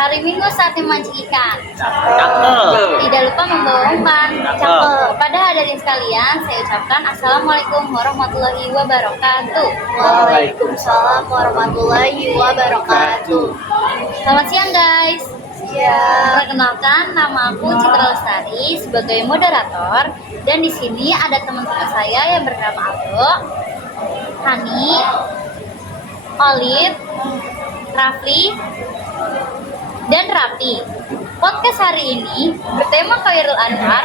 Hari Minggu saatnya mancing ikan. Cakep. Tidak lupa membawa umpan. Cakep. Pada hadirin sekalian, saya ucapkan Assalamualaikum warahmatullahi wabarakatuh. Waalaikumsalam warahmatullahi wabarakatuh. Selamat siang guys. Perkenalkan, nama aku Citra Lestari sebagai moderator, dan di sini ada teman-teman saya yang bernama Aldo, Hani, Olive, Rafli, dan Rapi. Podcast hari ini bertema Khairul Anwar,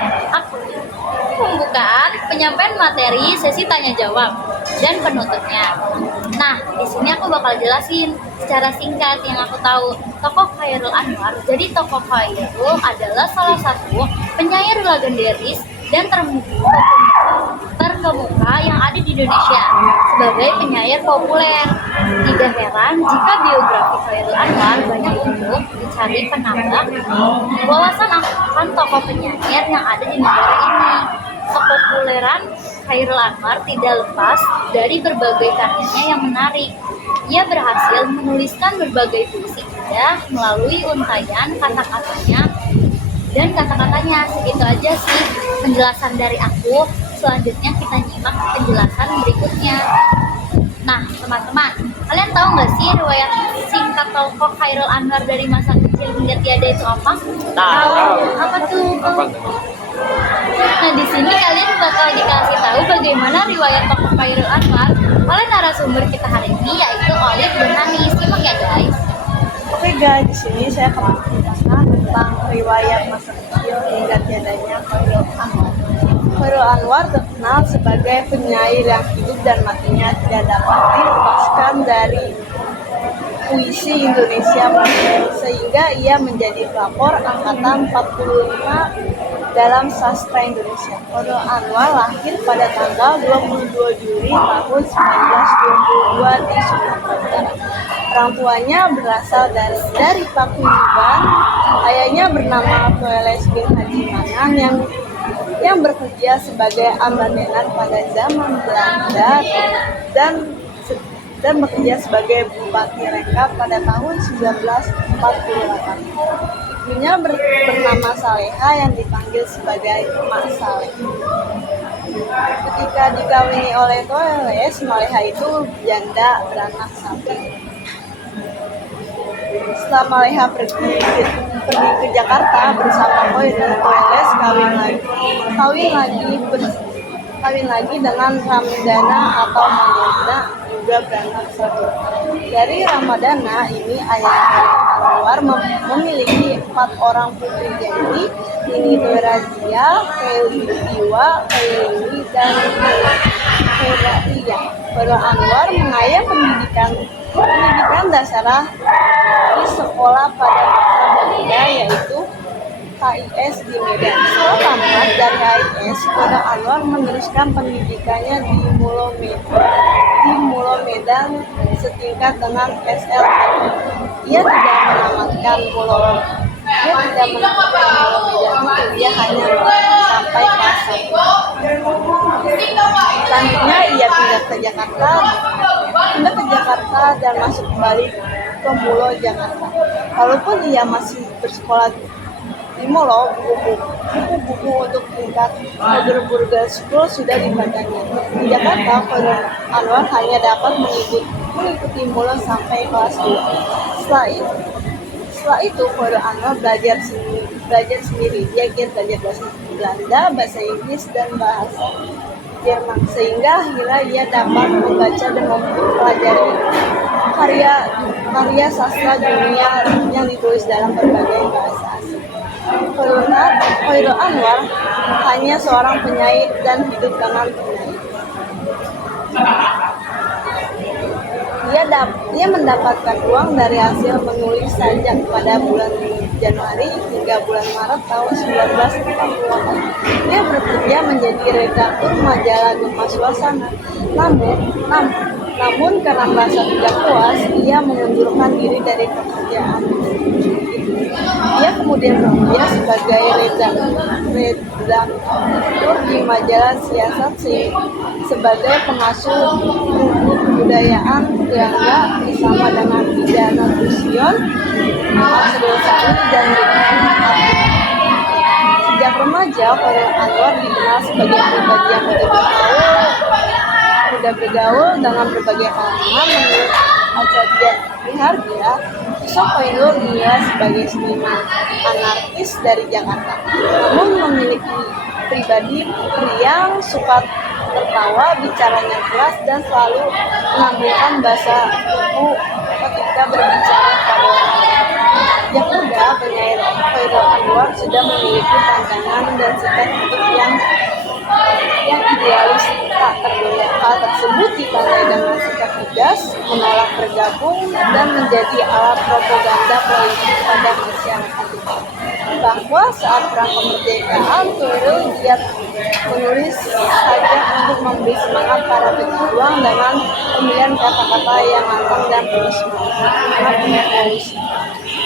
pembukaan, penyampaian materi, sesi tanya jawab, dan penutupnya. Nah, di sini aku bakal jelasin secara singkat yang aku tahu tokoh Khairul Anwar. Jadi tokoh Khairul adalah salah satu penyair legendaris dan terkemuka yang ada di Indonesia sebagai penyair populer. Tidak heran jika biografi Khairul Anwar banyak untuk dicari penambah wawasan akan tokoh penyair yang ada di negara ini. Kepopuleran Khairul Anwar tidak lepas dari berbagai karyanya yang menarik. Ia berhasil menuliskan berbagai puisi indah melalui untayan kata-katanya dan kata-katanya. Segitu aja sih penjelasan dari aku. Selanjutnya kita nyimak penjelasan berikutnya. Nah, teman-teman, kalian tahu nggak sih riwayat singkat tokoh Khairul Anwar dari masa kecil hingga tiada itu apa? Tahu. Apa tuh? Nah, di sini kalian bakal dikasih tahu bagaimana riwayat tokoh Khairul Anwar oleh narasumber kita hari ini, yaitu Olive dan Hani. Simak ya guys. Oke guys, di sini saya akan menceritakan tentang riwayat masa kecil hingga tiadanya Khairul Anwar. Khairul Anwar terkenal sebagai penyair yang hidup dan matinya tidak dapat dilepaskan dari puisi Indonesia modern, sehingga ia menjadi pelopor angkatan 45 dalam sastra Indonesia. Khairul Anwar lahir pada tanggal 22 Juli tahun 1922 di Sumatera Utara. Orang tuanya berasal dari Paguyuban. Ayahnya bernama Toeles bin Haji Manan yang bekerja sebagai ambanenan pada zaman Belanda dan bekerja sebagai Bupati Rengka pada tahun 1948. Ibunya bernama Saleha yang dipanggil sebagai Mak Saleh. Ketika dikawini oleh Toeles, Saleha itu janda beranak satu. Setelah Maleha pergi ke Jakarta bersama Toeles kawin lagi dengan Ramadana atau Maulana, juga beranak satu. Dari Ramadana ini ayah Anwar memiliki 4 orang putri, yaitu Nini Razia, Feli Iwa, Feli dan Feratia. Khairul Anwar mengayah pendidikan dasar di sekolah pada masa Belanda, yaitu KIS di Medan. Setelah tamat dari KIS, Khairul Anwar meneruskan pendidikannya di Mulo Medan setingkat dengan SLM. Ia tidak menamatkan Mulo Medan itu, ia hanya sampai kelas 1. Selanjutnya ia pindah ke Jakarta dan masuk kembali ke Mulo Jakarta. Walaupun ia masih bersekolah di Mulo, buku-buku untuk tingkat Burger School sudah dibacanya. Di Jakarta, Khairul Anwar hanya dapat mengikuti Mulo sampai kelas 2. Setelah itu Khairul Anwar belajar sendiri. Dia giat belajar bahasa Belanda, bahasa Inggris, dan bahasa Jerman, sehingga akhirnya ia dapat membaca dan mempelajari karya sastra dunia yang ditulis dalam berbagai bahasa asing. Khairul Anwar hanya seorang penyair dan hidup dengan penyair. Dia mendapatkan uang dari hasil menulis sajak pada bulan Januari hingga bulan Maret tahun 1948. Dia bekerja menjadi redaktur majalah Gemah Suasana. Namun karena merasa tidak puas, ia mengundurkan diri dari pekerjaan. Dia kemudian bekerja sebagai redaktur di majalah Siasat sebagai pengasuh buku kebudayaan Belanda di bersama dengan Ida Nasution, Asrul Sani, dan Rifki Harun. Sejak remaja, Khairil Anwar dikenal sebagai pribadi yang mudah bergaul dengan berbagai kalangan. Menurut Acadia Prihardia, sosok Khairil dinilai sebagai seniman anarkis dari Jakarta, namun memiliki pribadi yang suka tertawa, bicaranya keras, dan selalu menampilkan bahasa tubuh ketika berbicara pada orang lain. Yang muda, penyair Khairil Anwar sudah memiliki pandangan dan sikap hidup yang idealis tak tergoyah. Hal tersebut ditandai dengan sikap tegas, menolak bergabung, dan menjadi alat propaganda politik pada masyarakat itu. Bahwa saat perang kemerdekaan, Khairil giat menulis saja untuk memberi semangat para pejuang dengan pemilihan kata-kata yang lantang dan penuh semangat revolusi.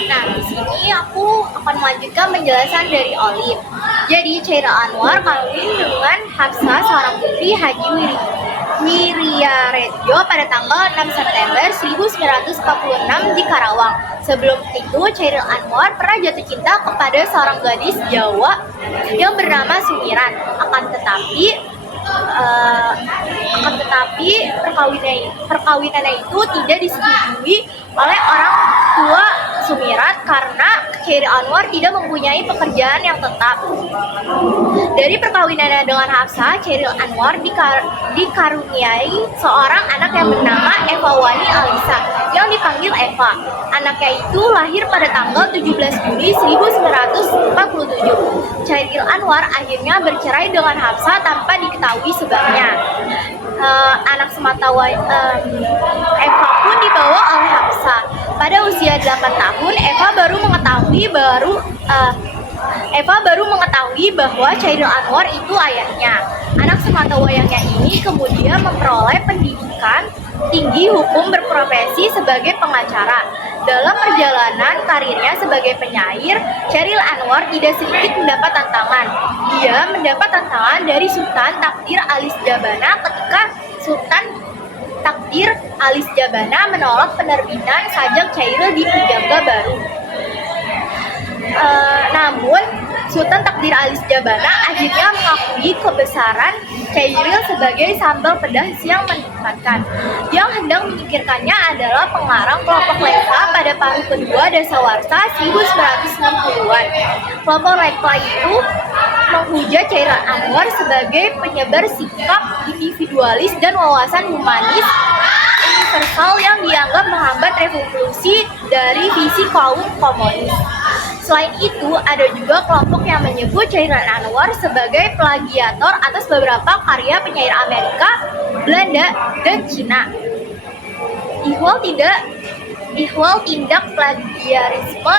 Nah, di sini aku akan melanjutkan penjelasan dari Olive. Jadi, Khairil Anwar kawin dengan Hafsah, seorang putri Haji Wiryaredjo pada tanggal 6 September 1946 di Karawang. Sebelum itu, Khairil Anwar pernah jatuh cinta kepada seorang gadis Jawa yang bernama Sumirat. Akan tetapi perkawinannya itu tidak disetujui oleh orang tua Sumirat karena Khairil Anwar tidak mempunyai pekerjaan yang tetap. Dari perkawinannya dengan Hafsah, Khairil Anwar dikaruniai seorang anak yang bernama Eva Wani Alisa yang dipanggil Eva. Anaknya itu lahir pada tanggal 17 Juli 1947. Khairil Anwar akhirnya bercerai dengan Hafsah tanpa diketahui sebabnya. Anak Eva pun dibawa oleh Hafsah. Pada usia 8 tahun, Eva baru mengetahui bahwa Khairil Anwar itu ayahnya. Anak sematawayangnya ini kemudian memperoleh pendidikan tinggi hukum berprofesi sebagai pengacara. Dalam perjalanan karirnya sebagai penyair, Khairil Anwar tidak sedikit mendapat tantangan. Dia mendapat tantangan dari Sultan Takdir Alis Jabana ketika Sultan Takdir Alis Jabana menolak penerbitan sajak Khairil di Pujangga Baru. Namun Sultan Takdir Alis Jabana akhirnya mengakui kebesaran Khairil sebagai sambal pedas yang menikmatkan. Yang hendak menyingkirkannya adalah pengarang kelompok Lekla pada paruh kedua Dasawarsa 1960-an. Kelompok Lekla itu menghujat Khairil Anwar sebagai penyebar sikap individualis dan wawasan humanis universal yang dianggap menghambat revolusi dari visi kaum komunis. Selain itu, ada juga kelompok yang menyebut Khairil Anwar sebagai plagiator atas beberapa karya penyair Amerika, Belanda, dan Cina. Ihwal tindak plagiarisme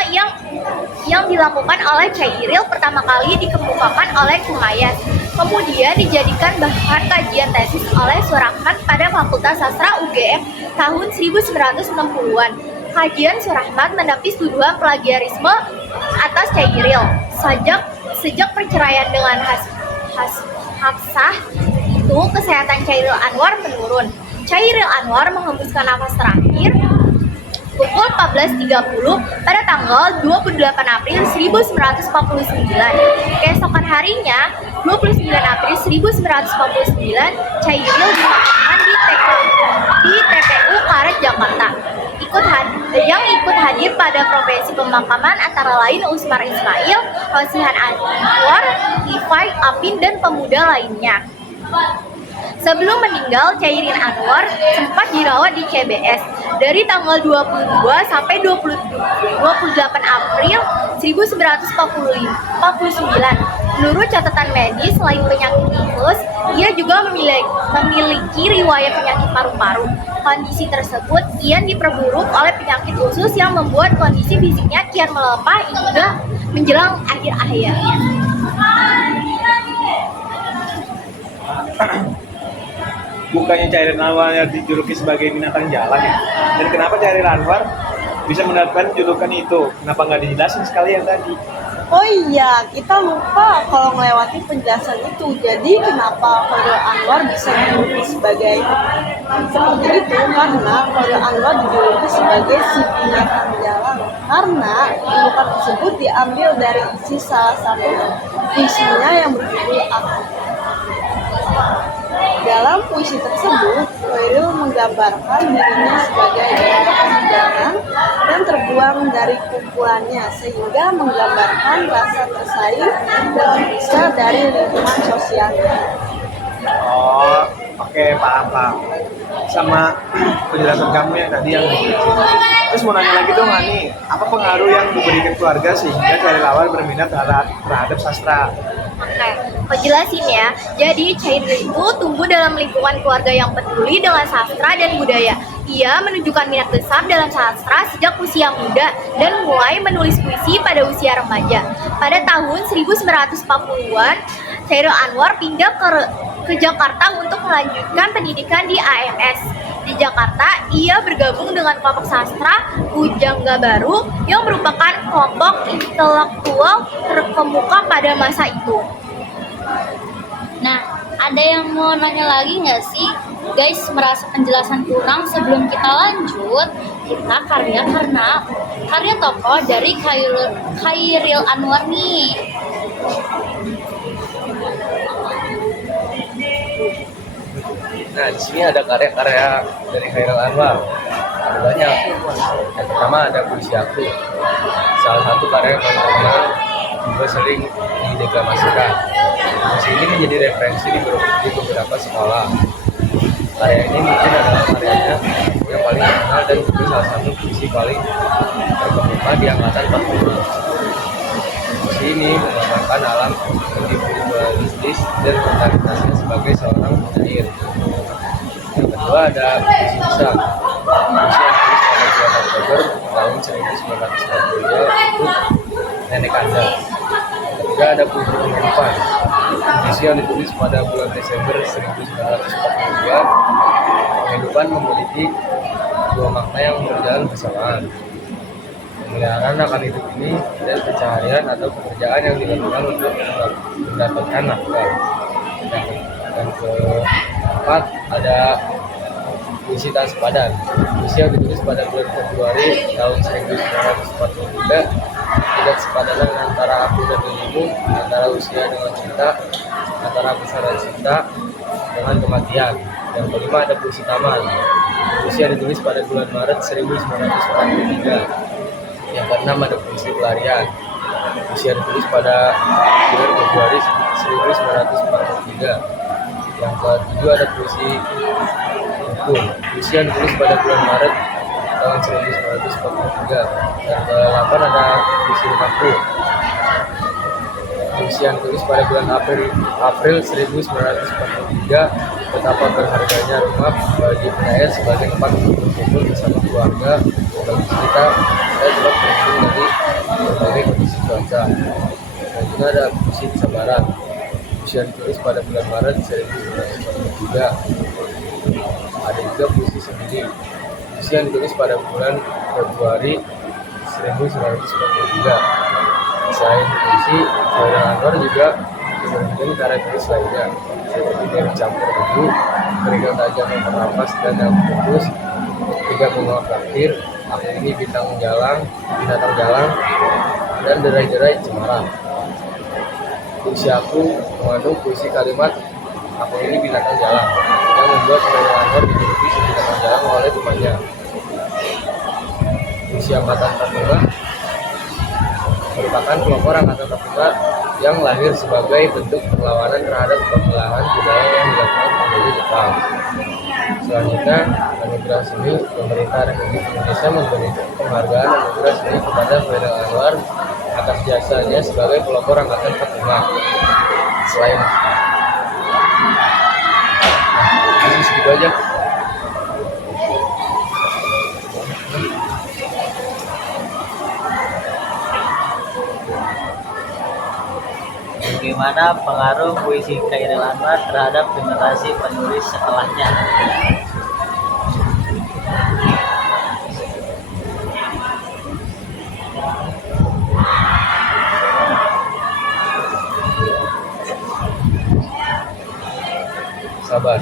yang dilakukan oleh Khairil pertama kali dikemukakan oleh Kumayas, kemudian dijadikan bahan kajian tesis oleh Surahman pada Fakultas Sastra UGM tahun 1960-an. Kajian Surahman menepis tuduhan plagiarisme atas Khairil. Sejak perceraian dengan Hafsah itu, kesehatan Khairil Anwar menurun. Khairil Anwar menghembuskan nafas terakhir pukul 14.30 pada tanggal 28 April 1949. Keesokan harinya, 29 April 1949, Khairil dimakamkan di TPU Karet, Jakarta. Yang ikut hadir pada prosesi pemakaman antara lain Usmar Ismail, Rosihan Anwar, Ifai Apin, dan pemuda lainnya. Sebelum meninggal, Khairil Anwar sempat dirawat di CBS dari tanggal 22 sampai 28 April 1949. Menurut catatan medis, selain penyakit tifus, ia juga memiliki riwayat penyakit paru-paru. Kondisi tersebut kian diperburuk oleh penyakit usus yang membuat kondisi fisiknya kian melemah hingga menjelang akhir hayatnya. Bukannya Khairil Anwar dijuluki sebagai binatang jalan ya? Dan kenapa Khairil Anwar bisa mendapatkan julukan itu? Kenapa nggak dijelasin sekalian tadi? Oh iya, kita lupa kalau melewati penjelasan itu. Jadi kenapa Khairil Anwar bisa dijuluki sebagai Seperti itu karena Khairil Anwar dijuluki sebagai si binatang jalan karena julukan tersebut diambil dari isi salah satu puisinya yang berjudul Aku. Dalam puisi tersebut, Khairil menggambarkan dirinya sebagai binatang jalan dan terbuang dari kumpulannya sehingga menggambarkan rasa tersaing dan terpisah dari lingkungan sosialnya. Oh, oke, paham. Sama penjelasan kamu yang tadi yang terus mau nanya lagi dong Ani, apa pengaruh yang diberikan keluarga sehingga Chairil Anwar berminat terhadap sastra? Oke, aku jelasin ya. Jadi Chairil itu tumbuh dalam lingkungan keluarga yang peduli dengan sastra dan budaya. Ia menunjukkan minat besar dalam sastra sejak usia muda dan mulai menulis puisi pada usia remaja. Pada tahun 1940-an, Chairil Anwar pindah ke Jakarta untuk melanjutkan pendidikan di AMS. Di Jakarta, ia bergabung dengan kelompok sastra Pujangga Baru yang merupakan kelompok intelektual terkemuka pada masa itu. Nah, ada yang mau nanya lagi nggak sih? Guys, merasa penjelasan kurang sebelum kita lanjut? Kita karya tokoh dari Chairil Anwar nih. Nah, di sini ada karya-karya dari Chairil Anwar. Ada banyak. Yang pertama ada puisi Aku. Salah satu karya yang paling juga sering dideklamasikan. Puisi ini menjadi referensi di beberapa sekolah. Karya ini mungkin adalah karyanya yang paling terkenal dan juga salah satu puisi paling terkemuka di angkatan 45. Puisi ini menggambarkan alam individualistis dan mentalitasnya sebagai seorang penyair. Yang kedua ada puisi Bisa. Puisi yang ditulis pada 2 Oktober tahun 1942 untuk Nenek Anda. Ketiga ada puisi Penghidupan. Puisi yang ditulis pada bulan Desember 1942. Penghidupan memiliki 2 makna yang berjalan bersamaan. Pemeliharaan akan hidup ini dan pencaharian atau pekerjaan yang dilakukan untuk mendapatkan nafkah. Dan keempat ada puisi Tak Sepadan. Puisi yang ditulis pada bulan Februari tahun 1943. Ketidaksepadanan antara aku dan dirimu, antara usia dengan cinta, antara besaran cinta dengan kematian. Yang kelima ada puisi Taman. Puisi yang ditulis pada bulan Maret 1943. Yang keenam ada puisi Pelarian. Puisi yang ditulis pada bulan Februari 1943. Yang ketujuh ada puisi Hukum. Puisi yang ditulis pada bulan Maret tahun 1943. Yang ke-8 ada puisi Rumahku. Puisi yang ditulis pada bulan April 1943. Betapa berharganya rumah bagi penyair sebagai tempat untuk berkumpul bersama keluarga, berbagi cerita, dan juga berlindung dari berbagai kondisi cuaca. Dan juga ada puisi Kesabaran. Puisi yang ditulis pada bulan Maret 1943. Ada juga puisi Sendiri. Puisi yang ditulis pada bulan Februari 1993. Selain puisi, Chairil Anwar juga menerbitkan karya tulis lainnya seperti Dari Campur Debu, Keringat Tajam yang Ternapas dan Yang Putus, 3 Bunga Traktir, Aku Ini Binatang Jalan, dan Derai-Derai Cemara. Puisi Aku mengandung puisi kalimat Aku Ini Binatang Jalan yang membuat Chairil Anwar dijuluki si binatang jalan oleh temannya. Puisi Angkatan 45 merupakan pelopor Angkatan 45 yang lahir sebagai bentuk perlawanan terhadap pembelahan budaya yang dilakukan penjajah Jepang. Selanjutnya, anugerah seni pemerintah Republik Indonesia memberikan penghargaan anugerah seni kepada Chairil Anwar atas jasanya sebagai pelopor Angkatan 45. Selain itu segitu aja. Bagaimana pengaruh puisi Chairil Anwar terhadap generasi penulis setelahnya? Sabar.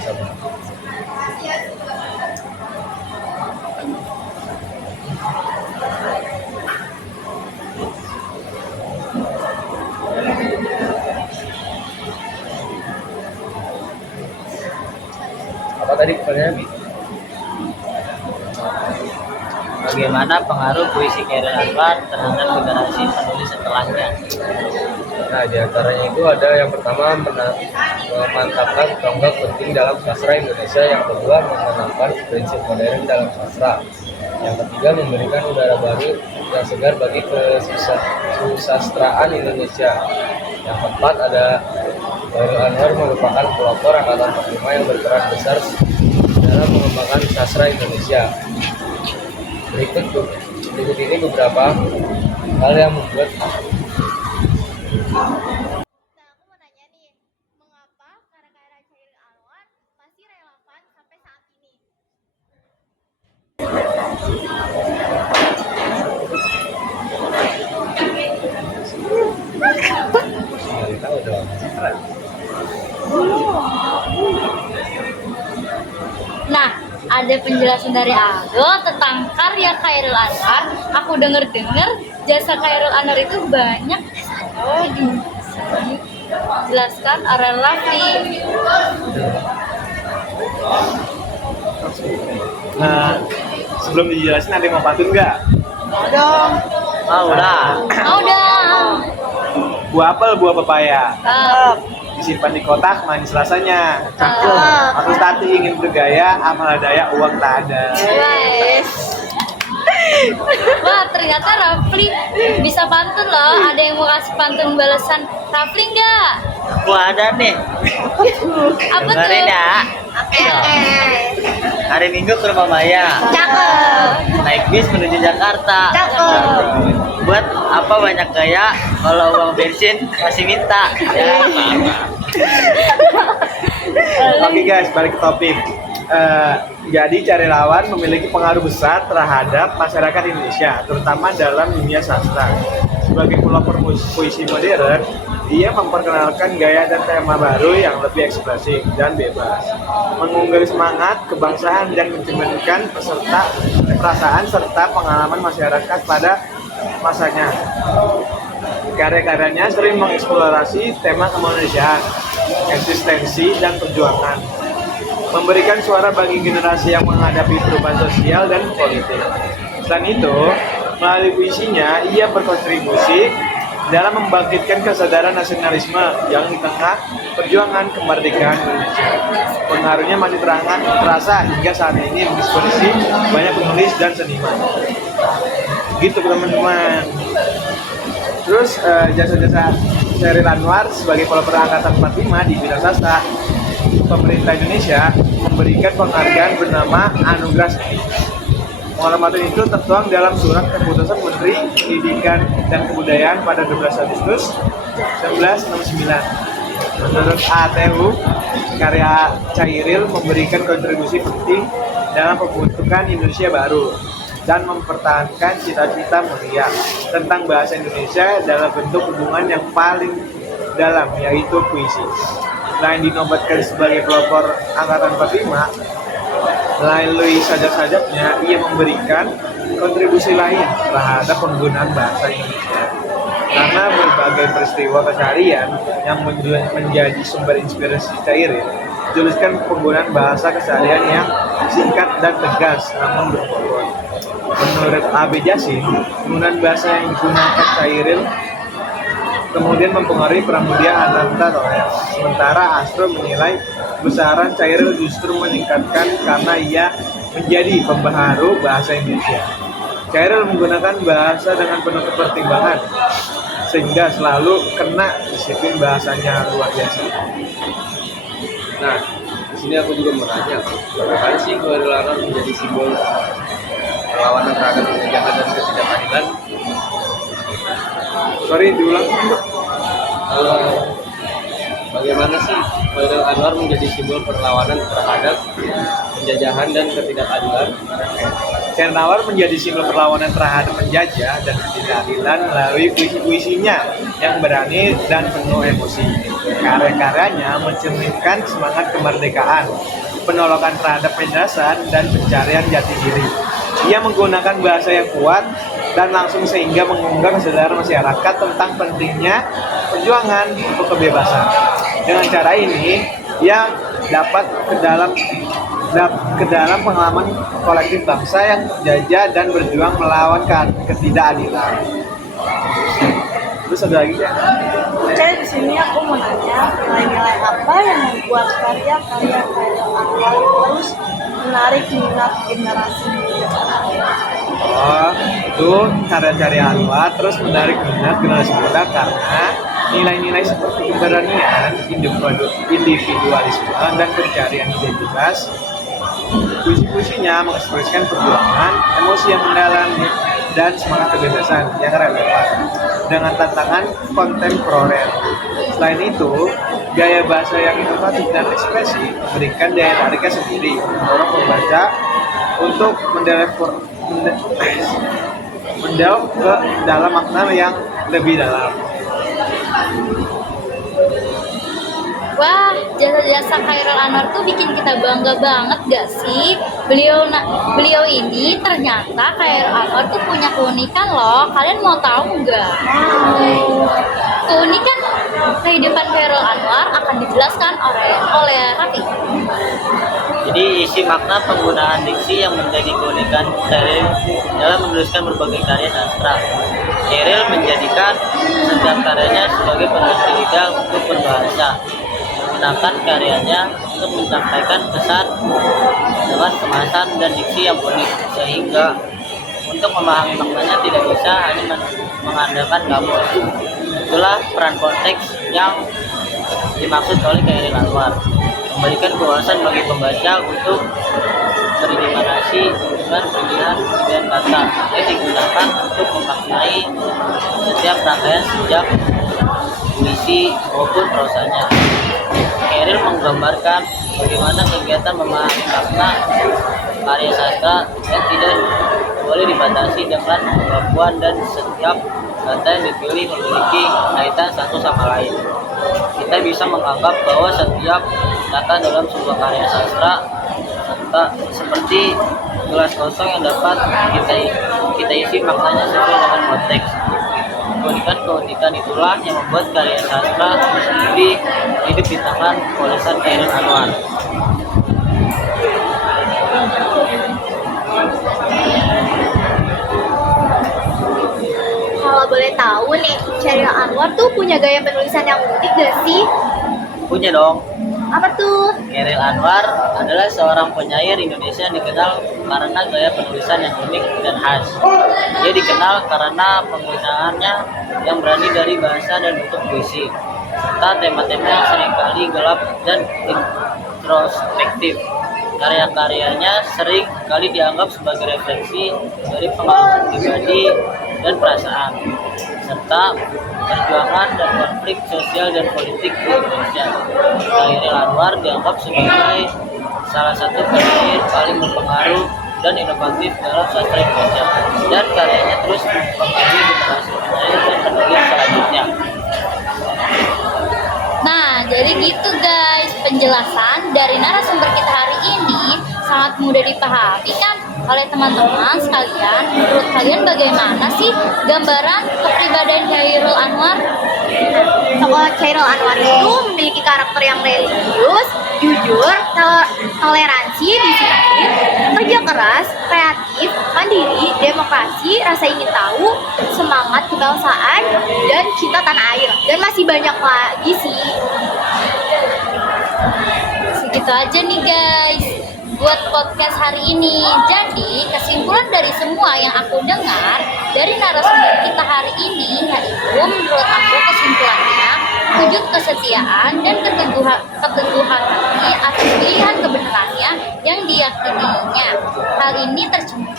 sebenarnya. Bagaimana pengaruh puisi Chairil Anwar terhadap generasi penulis setelahnya? Nah, di antaranya itu ada yang pertama memantapkan tonggak penting dalam sastra Indonesia, yang kedua menanamkan prinsip modern dalam sastra, yang ketiga memberikan udara baru yang segar bagi kesusastraan Indonesia, yang keempat ada Chairil Anwar merupakan pelopor angkatan 45 yang berperan besar dalam mengembangkan sastra Indonesia. Berikut ini beberapa hal yang membuat. Nah, aku mau nanya nih, mengapa karya-karya Chairil Anwar masih relevan sampai saat ini? Tahu dong. Nah, ada penjelasan dari Aldo tentang karya Chairil Anwar. Aku dengar jasa Chairil Anwar itu banyak. Oh, dijelaskan Aurel Raffi. Nah, sebelum dijelasin ada yang mau pantun nggak? Dong. Mau lah. Oh, udah. Buah apel, buah pepaya. Disimpan di kotak, manis rasanya. Aku tadi ingin bergaya, amal daya uang tak ada. Wah, ternyata Rafli bisa pantun loh. Ada yang mau kasih pantun balasan Rafli nggak? Aku ada nih. Apa Dengerin tuh? ya. Hari Minggu ke rumah Maya. Cakep. Naik bis menuju Jakarta. Buat apa banyak gaya kalau uang bensin masih minta. Ya, Oke guys, balik ke topik. Jadi Chairil Anwar memiliki pengaruh besar terhadap masyarakat Indonesia, terutama dalam dunia sastra. Sebagai pelopor puisi modern, dia memperkenalkan gaya dan tema baru yang lebih ekspresif dan bebas, mengungkapkan semangat kebangsaan dan mencerminkan perasaan serta pengalaman masyarakat pada masanya. Karya-karyanya sering mengeksplorasi tema kemanusiaan, eksistensi, dan perjuangan, memberikan suara bagi generasi yang menghadapi perubahan sosial dan politik. Selain itu, melalui puisinya, ia berkontribusi dalam membangkitkan kesadaran nasionalisme yang di tengah perjuangan kemerdekaan Indonesia. Pengaruhnya masih terasa hingga saat ini menginspirasi banyak penulis dan seniman. Gitu teman-teman. Terus jasa-jasa Chairil Anwar sebagai pelopor angkatan 45 di bidang sastra, pemerintah Indonesia memberikan penghargaan bernama Anugerah Seni. Penghormatan itu tertuang dalam surat keputusan Menteri Pendidikan dan Kebudayaan pada 12 Agustus 1969. Menurut ATU, karya Chairil memberikan kontribusi penting dalam pembentukan Indonesia baru dan mempertahankan cita-cita mulia tentang bahasa Indonesia dalam bentuk hubungan yang paling dalam, yaitu puisi. Selain dinobatkan sebagai pelopor angkatan 45, melalui sajak-sajaknya ia memberikan kontribusi lain terhadap penggunaan bahasa Indonesia. Karena berbagai peristiwa keseharian yang menjadi sumber inspirasi Chairil, tuliskan penggunaan bahasa keseharian yang singkat dan tegas namun berbobot. Menurut A.B. Jasin, penggunaan bahasa yang digunakan Chairil kemudian mempengaruhi Pramudia Ananta Toel. Sementara Astro menilai besaran Chairil justru meningkatkan karena ia menjadi pembaharu bahasa Indonesia. Chairil menggunakan bahasa dengan penuh pertimbangan sehingga selalu kena disiplin bahasanya luar biasa. Nah, di sini aku juga mau nanya, bagaimana sih Chairil Anwar menjadi simbol perlawanan terhadap penjajahan dan ketidakadilan? Sorry, diulang. Bagaimana sih Chairil Anwar menjadi simbol perlawanan terhadap penjajahan dan ketidakadilan? Chairil Anwar menjadi simbol perlawanan terhadap penjajah dan ketidakadilan melalui puisi-puisinya yang berani dan penuh emosi. Karya-karyanya mencerminkan semangat kemerdekaan, penolakan terhadap penindasan, dan pencarian jati diri. Ia menggunakan bahasa yang kuat dan langsung sehingga mengunggah kesadaran masyarakat tentang pentingnya perjuangan untuk kebebasan. Dengan cara ini, ia dapat ke dalam ke dalam pengalaman kolektif bangsa yang jajah dan berjuang melawan ketidakadilan. Terus ada lagi ya? Di sini aku mau nanya nilai-nilai apa yang membuat karya-karya Khairil Anwar terus menarik minat generasi muda. Oh, itu karya-karya Anwar terus menarik minat generasi muda karena nilai-nilai seperti keberanian, individualisme, dan pencarian identitas. Puisi-puisinya mengekspresikan perjuangan, emosi yang mendalam, dan semangat kebebasan yang relevan dengan tantangan kontemporer. Selain itu, gaya bahasa yang inovatif dan ekspresif memberikan daya tariknya sendiri, mendorong pembaca untuk mendelve ke dalam makna yang lebih dalam. Wah, jasa-jasa Khairil Anwar tuh bikin kita bangga banget gak sih? Beliau ini ternyata Khairil Anwar tuh punya keunikan loh. Kalian mau tahu nggak? Keunikan kehidupan Khairil Anwar akan dijelaskan oleh Raffi. Jadi isi makna penggunaan diksi yang menjadi keunikan Khairil dalam menuliskan berbagai karya sastra. Khairil menjadikan setiap karyanya sebagai pengganti lidah untuk berbahasa, menggunakan karyanya untuk menyampaikan pesan dengan kemasan dan diksi yang unik, sehingga untuk memahami maknanya tidak bisa hanya mengandalkan kamus. Itulah peran konteks yang dimaksud oleh Khairil Anwar, memberikan kewawasan bagi pembaca untuk berimaginasi dengan pilihan kata yang digunakan untuk memaknai setiap rangkaian sejak puisi maupun prosanya. Khairil menggambarkan bagaimana kegiatan memahami makna karya sastra yang tidak boleh dibatasi dengan kemampuan dan setiap kata yang dipilih memiliki kaitan satu sama lain. Kita bisa menganggap bahwa setiap kata dalam sebuah karya sastra seperti gelas kosong yang dapat kita isi maknanya sesuai dengan konteks. Keunikan itulah yang membuat karya sastra hidup di tangan tulisan Khairil Anwar. Kalau boleh tahu nih, Khairil Anwar tuh punya gaya penulisan yang unik gak sih? Punya dong. Apa tuh? Khairil Anwar adalah seorang penyair Indonesia yang dikenal karena gaya penulisan yang unik dan khas. Dia dikenal karena penggunaannya yang berani dari bahasa dan bentuk puisi, serta tema-tema yang seringkali gelap dan introspektif. Karya-karyanya sering kali dianggap sebagai refleksi dari pengalaman pribadi dan perasaan, serta perjuangan dan konflik sosial dan politik di Indonesia. Khairil Anwar dianggap sebagai salah satu penyair paling berpengaruh dan inovatif dalam sastra Indonesia, dan karyanya terus mempengaruhi generasi penyair dan penulis selanjutnya. Nah, jadi gitu guys, penjelasan dari narasumber kita hari ini sangat mudah dipahami kan oleh teman-teman sekalian. Menurut kalian bagaimana sih gambaran kepribadian Khairil Anwar? Tokoh Khairil Anwar itu memiliki karakter yang religius, jujur, toleransi, disiplin, kerja keras, kreatif, mandiri, demokrasi, rasa ingin tahu, semangat kebangsaan, dan cinta tanah air. Dan masih banyak lagi sih. Segitu aja nih guys buat podcast hari ini. Jadi kesimpulan dari semua yang aku dengar dari narasumber kita hari ini, yaitu menurut aku kesimpulannya wujud kesetiaan dan keteguhan hati atas pilihan kebenarannya yang diyakininya. Hal ini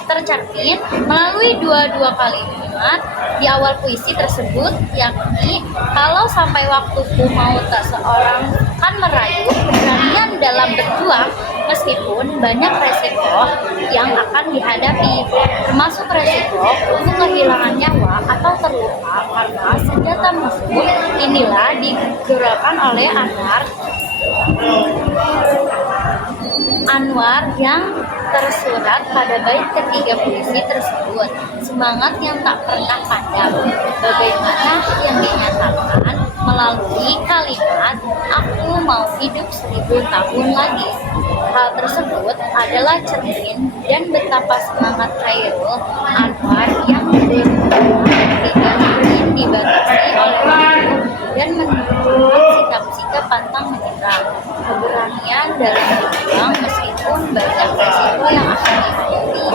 tercermin melalui dua kalimat di awal puisi tersebut, yakni kalau sampai waktuku mau tak seorang kan merayu keberanian dalam berjuang meskipun banyak resiko yang akan dihadapi, termasuk resiko untuk kehilangan nyawa atau terluka karena senjata musuh. Inilah digerakkan oleh Anwar yang tersurat pada bait ketiga puisi tersebut. Semangat yang tak pernah padam, bagaimana yang dinyatakan melalui kalimat aku mau hidup 1000 tahun lagi. Hal tersebut adalah cermin dan betapa semangat Khairul Anwar yang tidak ingin dibatasi oleh waktu dan menunjukkan sikap-sikap pantang menyerah, keberanian dalam berjuang meskipun banyak resiko yang akan dihadapi.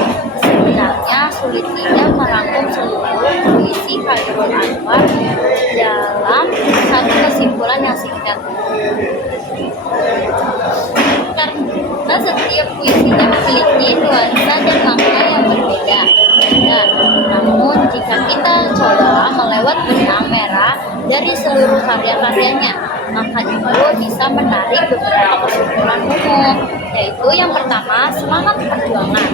Sebenarnya sulit tidak merangkum seluruh puisi Khairul Anwar dalam satu kesimpulan yang singkat. Karena setiap puisinya memiliki nuansa dan makna yang berbeda. Namun jika kita coba melewat benang merah dari seluruh karya-karyanya, maka itu bisa menarik beberapa kesimpulan umum, yaitu yang pertama, semangat perjuangan.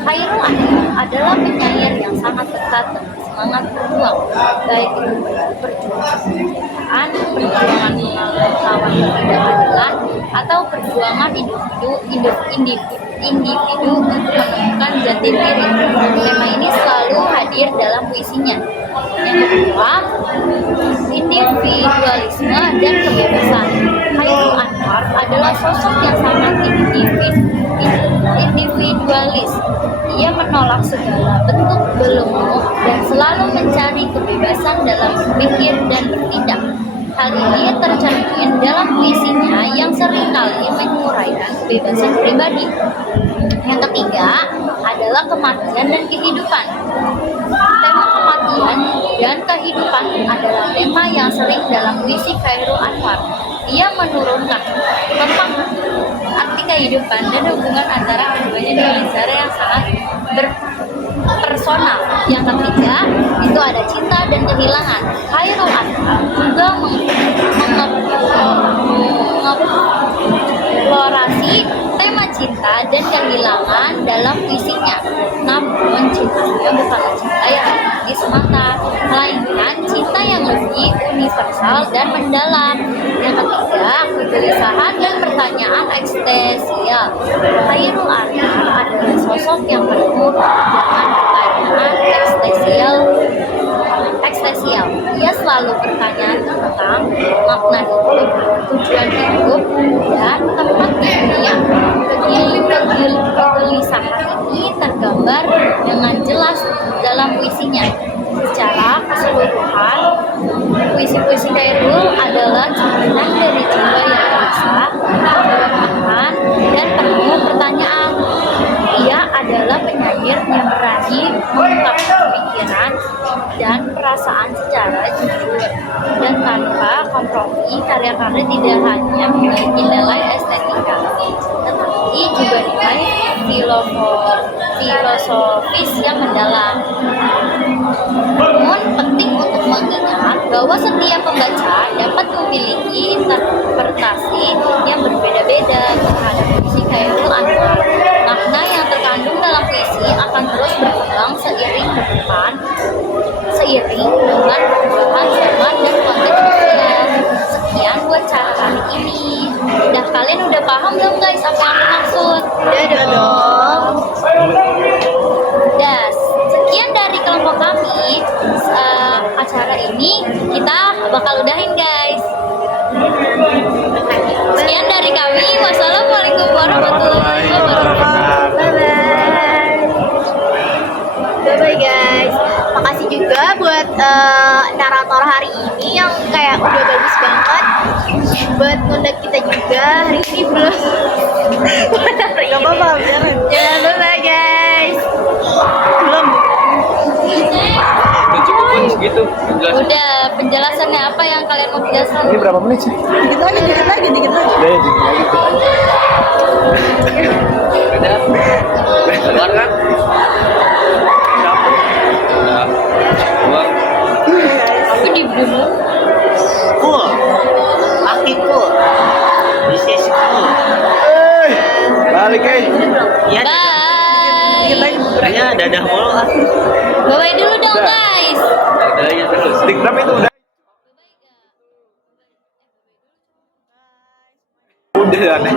Khairul Anwar adalah penyair yang sangat dekat dengan semangat berjuang, baik itu perjuangan melawan ketidakadilan atau perjuangan individu untuk menemukan jati diri. Tema ini selalu hadir dalam puisinya. Yang kedua, individualisme dan kebebasan. Khairul Anwar adalah sosok yang sangat individualis. Ia menolak segala bentuk belenggu dan selalu mencari kebebasan dalam berpikir dan bertindak. Hal ini tercermin dalam puisinya yang seringkali menguraikan kebebasan pribadi. Yang ketiga adalah kematian dan kehidupan. Tema kematian dan kehidupan adalah tema yang sering dalam puisi Khairul Anwar. Ia menurunkan tentang arti kehidupan dan hubungan antara keduanya dengan cara yang sangat personal. Yang ketiga itu ada cinta dan kehilangan. Khairul Anwar juga mengeksplorasi tema cinta dan kehilangan dalam puisinya. Namun cintanya bukanlah cinta yang romantis semata, melainkan cinta yang lebih universal dan mendalam. Yang ketiga, kegelisahan dan pertanyaan eksistensial. Khairul Anwar adalah sosok yang penuh dengan pertanyaan eksistensial. Ia selalu bertanya tentang makna hidup, tujuan hidup, dan tempat di dunia. Kegelisahan ini tergambar dengan jelas dalam puisinya. Secara keseluruhan, puisi-puisi Khairul adalah cerminan dari jiwa yang gelisah, keberanian, dan penuh pertanyaan. Ia adalah penyair yang berani mengungkapkan pikiran dan perasaan secara jujur dan tanpa kompromi. Karya-karya tidak hanya memiliki nilai estetika, tetapi juga nilai filosofis yang mendalam. Namun penting untuk mengingat bahwa setiap pembaca dapat memiliki interpretasi yang berbeda-beda terhadap puisi Khairul Anwar. Makna yang terkandung dalam puisi akan terus berkembang seiring dengan perubahan zaman dan konteks sosial. Sekian buat cara kali ini. Kalian udah paham belum guys apa yang aku maksud? Udah dong. Sekian dari kelompok kami. Acara ini kita bakal udahin guys. Sekian dari kami. Wassalamualaikum warahmatullahi wabarakatuh. Bye guys. Makasih juga buat narator hari ini yang kayak udah bagus banget. Buat ngundang kita juga hari ini belum. Gak apa-apa, biarin. Jangan lupa guys. Belum. Udah cukup kan segitu penjelasan. Udah, penjelasannya apa yang kalian mau jelaskan? Ini berapa menit sih? Dikit lagi. Udah, dikit lagi. Udah keluar kan? Udah keluar. Aku dibeli. Cool. Aki cool. This is cool. Balik Iya, Bye. kayaknya dadah mulu ah. Bye dulu dong guys. Dadanya terus. Dik berapa itu udah? Udah aneh.